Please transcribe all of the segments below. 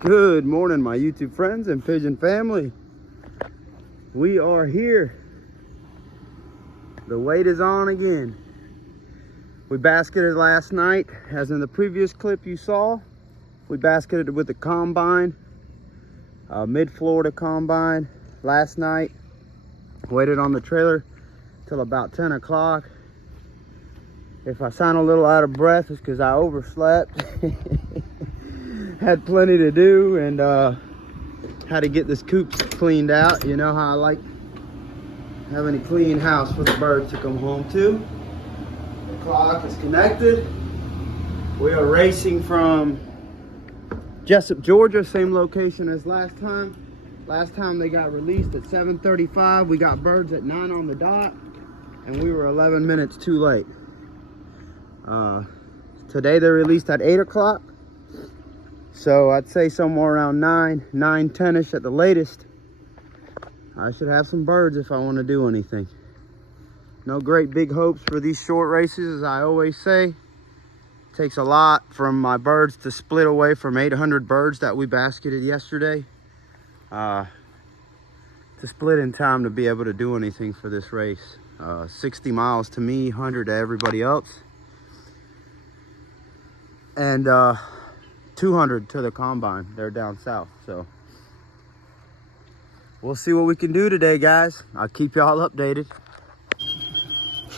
Good morning, my YouTube friends and pigeon family. We are here. The wait is on again. We basketed last night, as in the previous clip you saw. We basketed with the combine, mid-Florida combine last night. Waited on the trailer till about 10 o'clock. If I sound a little out of breath, it's because I overslept. Had plenty to do and had to get this coop cleaned out. You know how I like having a clean house for the birds to come home to. The clock is connected. We are racing from Jesup, Georgia, same location as last time. Last time they got released at 7:35. We got birds at 9 on the dot, and we were 11 minutes too late. Today they're released at 8 o'clock. So I'd say somewhere around 9:10ish at the latest. I should have some birds if I want to do anything. No great big hopes for these short races, as I always say. It takes a lot from my birds to split away from 800 birds that we basketed yesterday. To split in time to be able to do anything for this race. 60 miles to me, 100 to everybody else. And 200 to the combine. They're down south, so we'll see what we can do today, guys. I'll keep y'all updated.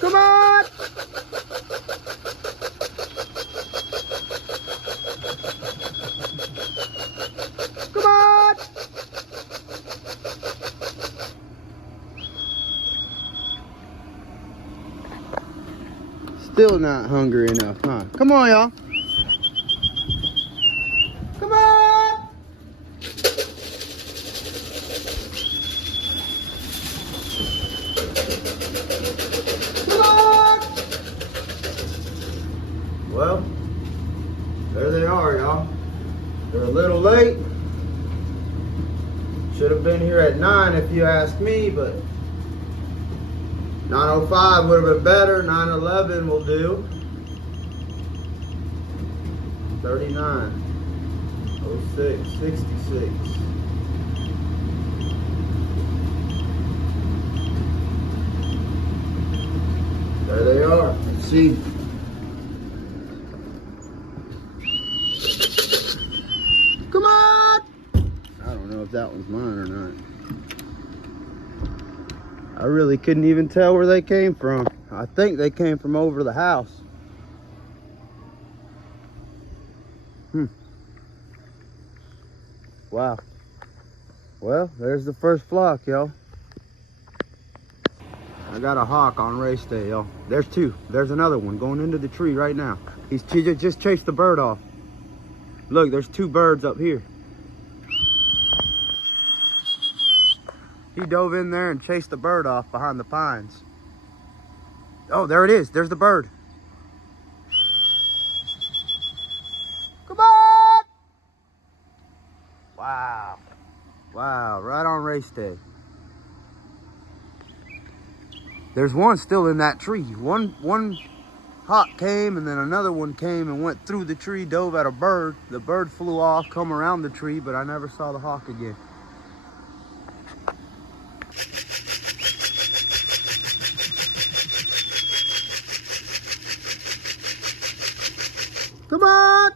Come on! Come on! Still not hungry enough, huh? Come on, y'all. Come on! Come on! Well, there they are, y'all. They're a little late. Should have been here at 9 if you ask me, but 9:05 would have been better. 9:11 will do. 39. 06, 66. There they are. Let's see. Come on! I don't know if that one's mine or not. I really couldn't even tell where they came from. I think they came from over the house. Wow. Well, there's the first flock, y'all. I got a hawk on race day, y'all. There's two. There's another one going into the tree right now. He just chased the bird off. Look, there's two birds up here. He dove in there and chased the bird off behind the pines. Oh, there it is. There's the bird. Come on! Wow. Wow, right on race day. There's one still in that tree. One hawk came and then another one came and went through the tree, dove at a bird. The bird flew off, come around the tree, but I never saw the hawk again. Come on!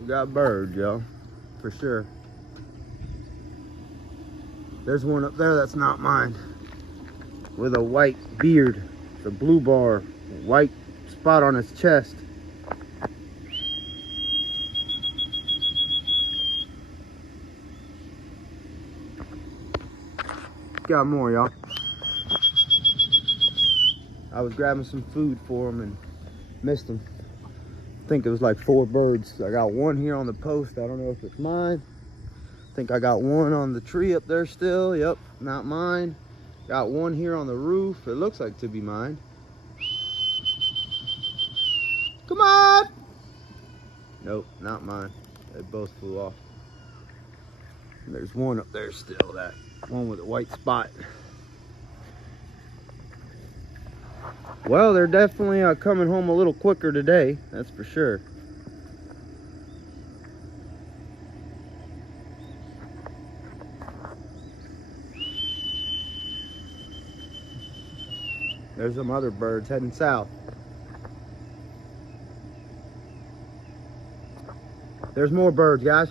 We got birds, y'all, for sure. There's one up there that's not mine, with a white beard, the blue bar, white spot on his chest. Got more, y'all. I was grabbing some food for him and missed him. I think it was like 4 birds. I got one here on the post. I don't know if it's mine. I think I got one on the tree up there still. Yep, not mine. Got one here on the roof. It looks like to be mine. Come on! Nope, not mine. They both flew off. There's one up there still, that one with a white spot. Well, they're definitely coming home a little quicker today, that's for sure. There's some other birds heading south. There's more birds, guys.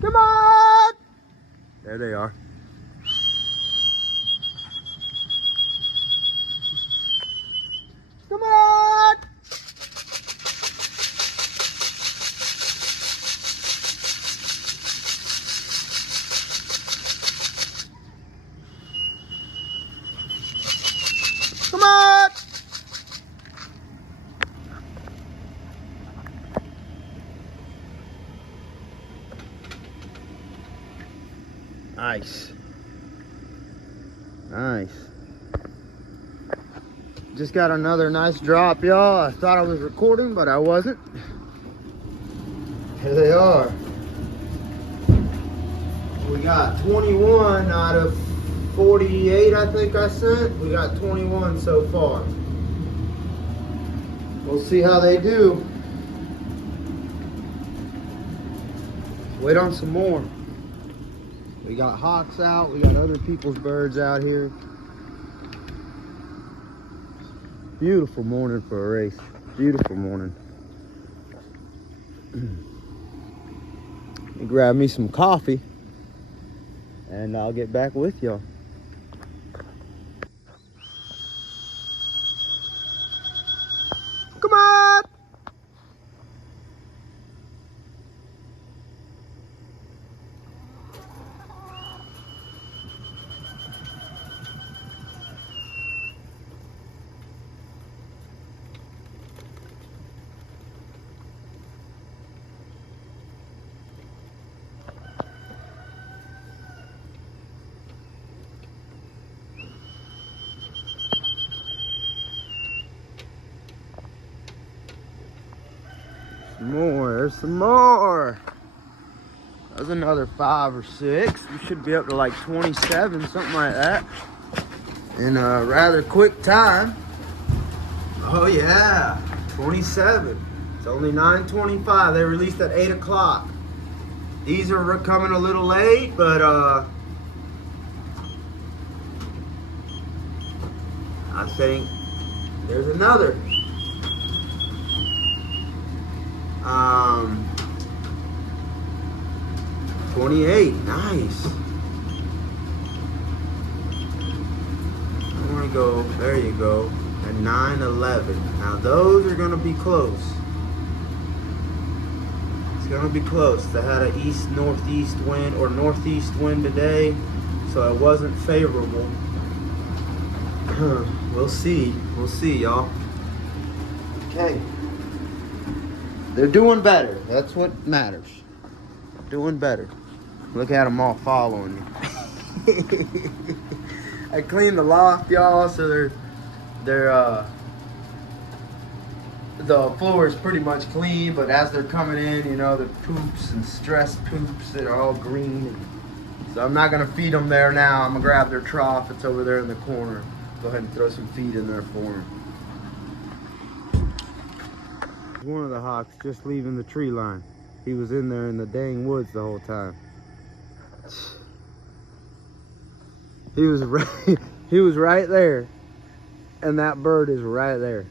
Come on! There they are. Come on! Come on! Nice. Nice. Just got another nice drop, y'all. I thought I was recording, but I wasn't. Here they are. We got 21 out of 48, I think I sent. We got 21 so far. We'll see how they do. Wait on some more. We got hawks out. We got other people's birds out here. Beautiful morning for a race. Beautiful morning. Let me grab me some coffee and I'll get back with y'all. Come on! More, there's some more. There's another 5 or 6. We should be up to like 27, something like that, in a rather quick time. Oh yeah, 27. It's only 9:25. They released at 8 o'clock. These are coming a little late, but I think there's another. 28, nice. I want to go, there you go, at 9:11. Now those are gonna be close. It's gonna be close. They had an east-northeast wind or northeast wind today, so it wasn't favorable. We'll see, y'all. Okay. They're doing better. That's what matters. Doing better. Look at them all following me. I cleaned the loft, y'all, so the floor is pretty much clean, but as they're coming in, you know, the poops and stressed poops that are all green. So I'm not gonna feed them there now. I'm gonna grab their trough. It's over there in the corner. Go ahead and throw some feed in there for them. One of the hawks just leaving the tree line. He was in there in the dang woods the whole time. He was right there, and that bird is right there.